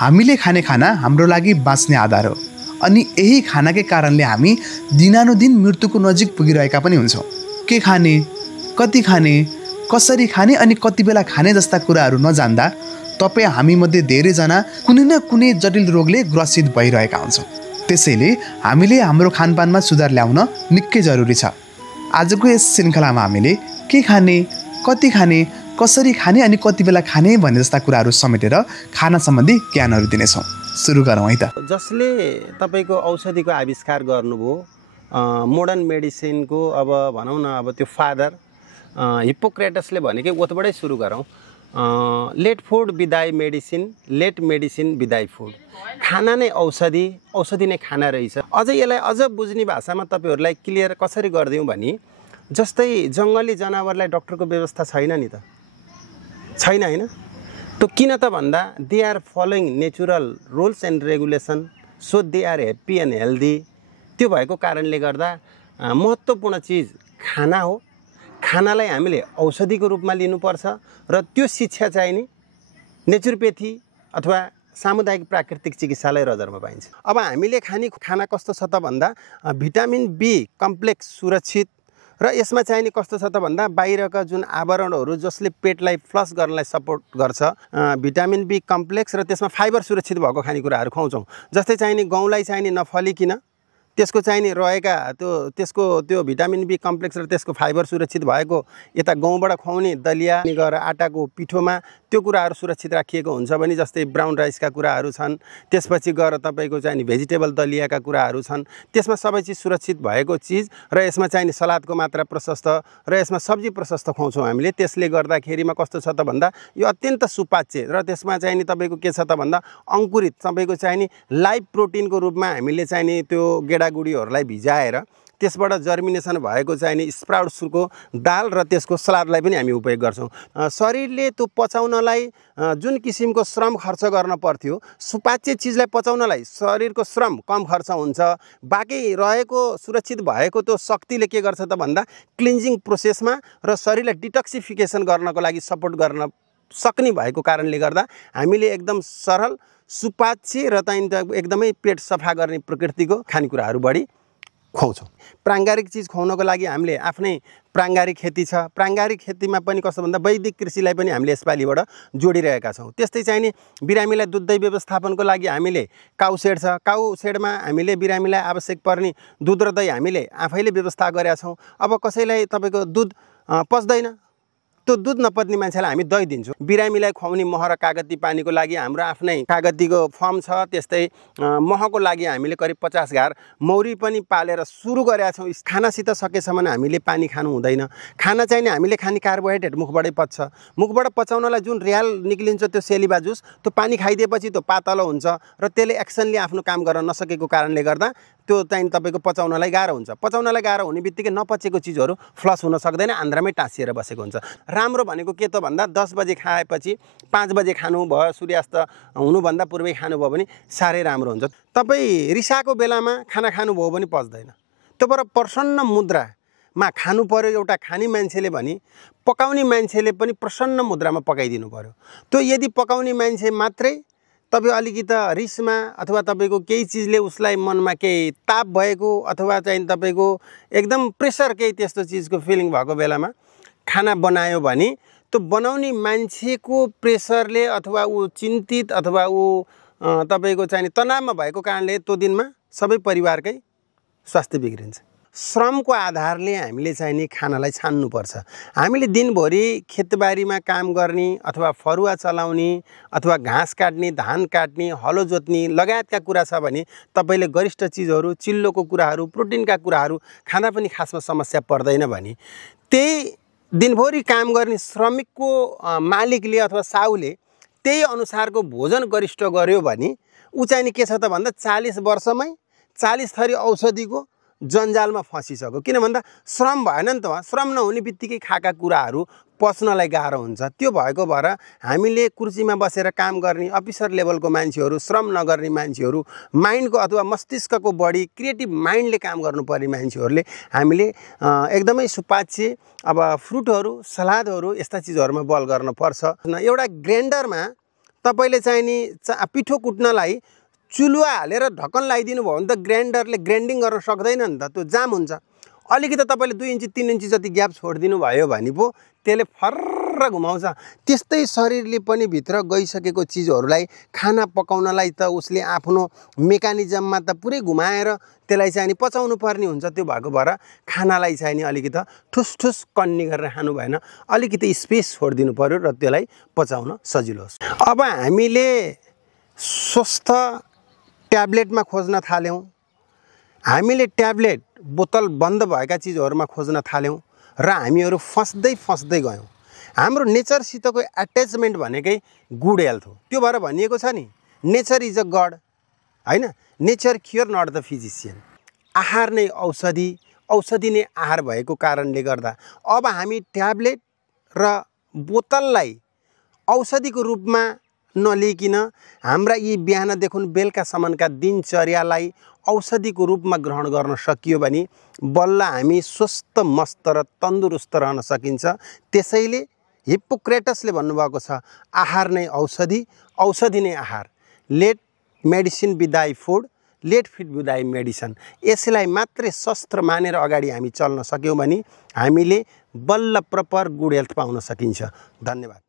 हामीले खाने खाना हाम्रो लागि बाँच्ने आधार हो अनि यही खानाकै कारणले हामी दिनानुदिन मृत्युको नजिक पुगिरहेका पनि हुन्छौँ। के खाने, कति खाने, कसरी खाने अनि कति बेला खाने जस्ता कुराहरू नजान्दा तपाईँ हामीमध्ये धेरैजना कुनै न कुनै जटिल रोगले ग्रसित भइरहेका हुन्छौँ। त्यसैले हामीले हाम्रो खानपानमा सुधार ल्याउन निकै जरुरी छ। आजको यस श्रृङ्खलामा हामीले के खाने, कति खाने, कसरी खाने अनि कति बेला खाने भन्ने जस्ता कुराहरू समेटेर खाना सम्बन्धी ज्ञानहरू दिनेछौँ। सुरु गरौँ है त। जसले तपाईँको औषधिको आविष्कार गर्नुभयो, मोडर्न मेडिसिनको अब भनौँ न, अब त्यो फादर हिप्पोक्रेटसले भनेकै ओतबाटै सुरु गरौँ। लेट फुड विदाई मेडिसिन, लेट मेडिसिन विदाई फुड। खाना नै औषधि, औषधि नै खाना रहेछ। अझै यसलाई अझ बुझ्ने भाषामा तपाईँहरूलाई क्लियर कसरी गरिदिउँ भने, जस्तै जङ्गली जनावरलाई डक्टरको व्यवस्था छैन नि त, छैन होइन? त्यो किन त भन्दा they are following natural rules and regulation, so they are happy and healthy. त्यो भएको कारणले गर्दा महत्त्वपूर्ण चिज खाना हो। खानालाई हामीले औषधिको रूपमा लिनुपर्छ र त्यो शिक्षा चाहिँ नि नेचुरोप्याथी अथवा सामुदायिक प्राकृतिक चिकित्सालय रजरमा पाइन्छ। अब हामीले खाने खाना कस्तो छ त भन्दा भिटामिन बी कम्प्लेक्स सुरक्षित र यसमा चाहिँ नि कस्तो छ त भन्दा बाहिरका जुन आवरणहरू जसले पेटलाई फ्लस गर्नलाई सपोर्ट गर्छ, भिटामिन बी कम्प्लेक्स र त्यसमा फाइबर सुरक्षित भएको खानेकुराहरू खुवाउँछौँ। जस्तै चाहिँ नि गहुँलाई चाहिँ नि नफलिकन त्यसको चाहिँ नि रहेका त्यसको त्यो भिटामिन बी कम्प्लेक्स र त्यसको फाइबर सुरक्षित भएको यता गहुँबाट खुवाउने दलिया गएर आटाको पिठोमा त्यो कुराहरू सुरक्षित राखिएको हुन्छ भने, जस्तै ब्राउन राइसका कुराहरू छन्, त्यसपछि गएर तपाईँको चाहिँ नि भेजिटेबल दलियाका कुराहरू छन्, त्यसमा सबै चिज सुरक्षित भएको चिज र यसमा चाहिँ नि सलादको मात्रा प्रशस्त र यसमा सब्जी प्रशस्त खुवाउँछौँ हामीले। त्यसले गर्दाखेरिमा कस्तो छ त भन्दा यो अत्यन्त सुपाच्य र त्यसमा चाहिँ नि तपाईँको के छ त भन्दा अङ्कुरित तपाईँको चाहिँ नि लाइभ प्रोटिनको रूपमा हामीले चाहिँ नि त्यो गेडागुडीहरूलाई भिजाएर त्यसबाट जर्मिनेसन भएको चाहिँ नि स्प्राउट्सको दाल र त्यसको सलादलाई पनि हामी उपयोग गर्छौँ। शरीरले त्यो पचाउनलाई जुन किसिमको श्रम खर्च गर्न पर्थ्यो, सुपाच्य चिजलाई पचाउनलाई शरीरको श्रम कम खर्च हुन्छ। बाँकी रहेको सुरक्षित भएको त्यो शक्तिले के गर्छ त भन्दा क्लिन्जिङ प्रोसेसमा र शरीरलाई डिटक्सिफिकेसन गर्नको लागि सपोर्ट गर्न सक्ने भएको कारणले गर्दा हामीले एकदम सरल सुपाच्य र चाहिँ एकदमै पेट सफा गर्ने प्रकृतिको खानेकुराहरू बढी खुवाउँछौँ। प्राङ्गारिक चिज खुवाउनको लागि हामीले आफ्नै प्राङ्गारिक खेती छ। प्राङ्गारिक खेतीमा पनि कस्तो भन्दा वैदिक कृषिलाई पनि हामीले यसपालिबाट जोडिरहेका छौँ। त्यस्तै चाहिँ नि बिरामीलाई दुध व्यवस्थापनको लागि हामीले काउ सेड छ। काउ सेडमा हामीले बिरामीलाई आवश्यक पर्ने दुध र दही हामीले आफैले व्यवस्था गरेका छौँ। अब कसैलाई तपाईँको दुध पच्दैन, त्यो दुध नपत्ने मान्छेलाई हामी दही दिन्छौँ। बिरामीलाई खुवाउने मह र कागती पानीको लागि हाम्रो आफ्नै कागतीको फर्म छ। त्यस्तै महको लागि हामीले करिब 50 घार मौरी पनि पालेर सुरु गरेका छौँ। खानासित सकेसम्म हामीले पानी खानु हुँदैन। खाना चाहिँ नि हामीले खाने कार्बोहाइड्रेट मुखबाटै पच्छ। मुखबाट पचाउनलाई जुन रियाल निक्लिन्छ त्यो सेलिबा जुस, त्यो पानी खाइदिएपछि त्यो पातलो हुन्छ र त्यसले एक्सनले आफ्नो काम गर्न नसकेको कारणले गर्दा त्यो चाहिँ तपाईँको पचाउनलाई गाह्रो हुन्छ। पचाउनलाई गाह्रो हुने बित्तिकै नपचेको चिजहरू फ्लस हुन सक्दैन, आन्द्रामै टाँसिएर बसेको हुन्छ। राम्रो भनेको के त भन्दा 10 बजे खाएपछि 5 बजे खानु भयो, सूर्यास्त हुनुभन्दा पूर्वै खानुभयो भने साह्रै राम्रो हुन्छ। तपाईँ रिसाएको बेलामा खाना खानुभयो भने पच्दैन। त्यो भएर प्रसन्न मुद्रामा खानु पर्यो। एउटा खाने मान्छेले भने पकाउने मान्छेले पनि प्रसन्न मुद्रामा पकाइदिनु पर्यो। त्यो यदि पकाउने मान्छे मात्रै तपाईँ अलिकति रिसमा अथवा तपाईँको केही चिजले उसलाई मनमा केही ताप भएको अथवा चाहिँ तपाईँको एकदम प्रेसर केही त्यस्तो चिजको फिलिङ भएको बेलामा खाना बनायो भने त्यो बनाउने मान्छेको प्रेसरले अथवा ऊ चिन्तित अथवा ऊ तपाईँको चाहिँ तनावमा भएको कारणले त्यो दिनमा सबै परिवारकै स्वास्थ्य बिग्रिन्छ। श्रमको आधारले हामीले चाहिँ नि खानालाई छान्नुपर्छ। हामीले दिनभरि खेतबारीमा काम गर्ने अथवा फरुवा चलाउने अथवा घाँस काट्ने, धान काट्ने, हलो जोत्ने लगायतका कुरा छ भने तपाईँले गरिष्ठ चिजहरू, चिल्लोको कुराहरू, प्रोटिनका कुराहरू खाँदा पनि खासमा समस्या पर्दैन भने त्यही दिनभरि काम गर्ने श्रमिकको मालिकले अथवा साउले त्यही अनुसारको भोजन गरिष्ठ गर्यो भने ऊ चाहिँ नि के छ त भन्दा 40 वर्षमै 40 थरी औषधिको जन्जालमा फसिसक्यो। किन भन्दा श्रम भएन नि त। वहाँ श्रम नहुने बित्तिकै खाएका कुराहरू पच्नलाई गाह्रो हुन्छ। त्यो भएको भएर हामीले कुर्सीमा बसेर काम गर्ने अफिसर लेभलको मान्छेहरू, श्रम नगर्ने मान्छेहरू, माइन्डको अथवा मस्तिष्कको बढी क्रिएटिभ माइन्डले काम गर्नुपर्ने मान्छेहरूले हामीले एकदमै सुपाच्य अब फ्रुटहरू, सलादहरू यस्ता चिजहरूमा बल गर्नुपर्छ। एउटा ग्राइन्डरमा तपाईँले चाहिँ नि पिठो कुट्नलाई चुलुवा हालेर ढक्कन लगाइदिनु भयो भने त ग्राइन्डरले ग्राइन्डिङ गर्न सक्दैन नि त, त्यो जाम हुन्छ। अलिकति तपाईँले 2 इन्ची 3 इन्ची जति ग्याप छोडिदिनु भयो भने पो त्यसले फर्र घुमाउँछ। त्यस्तै शरीरले पनि भित्र गइसकेको चिजहरूलाई खाना पकाउनलाई त उसले आफ्नो मेकानिजममा त पुरै घुमाएर त्यसलाई चाहिँ नि पचाउनु पर्ने हुन्छ। त्यो भएको भएर खानालाई चाहिँ नि अलिकति ठुस ठुस कन्नी गरेर खानु भएन, अलिकति स्पेस छोडिदिनु पर्यो र त्यसलाई पचाउन सजिलो होस्। अब हामीले स्वस्थ ट्याब्लेटमा खोज्न थाल्यौँ, हामीले ट्याब्लेट बोतल बन्द भएका चिजहरूमा खोज्न थाल्यौँ र हामीहरू फस्दै गयौँ। हाम्रो नेचरसितको एट्याचमेन्ट भनेकै गुड हेल्थ हो। त्यो भएर भनिएको छ नि, नेचर इज अ गड, होइन? Nature cure not the physician. आहार नै औषधि, औषधि नै आहार भएको कारणले गर्दा अब हामी ट्याब्लेट र बोतललाई औषधिको रूपमा नलिकन हाम्रा यी बिहानदेखि बेलुकासम्मका दिनचर्यालाई औषधिको रूपमा ग्रहण गर्न सकियो भने बल्ल हामी स्वस्थ मस्त र तन्दुरुस्त रहन सकिन्छ। त्यसैले हिप्पोक्रेटसले भन्नुभएको छ, आहार नै औषधि, औषधि नै आहार। Let medicine be thy food, let feed be thy medicine. यसलाई मात्रै शस्त्र मानेर अगाडि हामी चल्न सक्यौँ भने हामीले बल्ल प्रपर गुड हेल्थ पाउन सकिन्छ। धन्यवाद।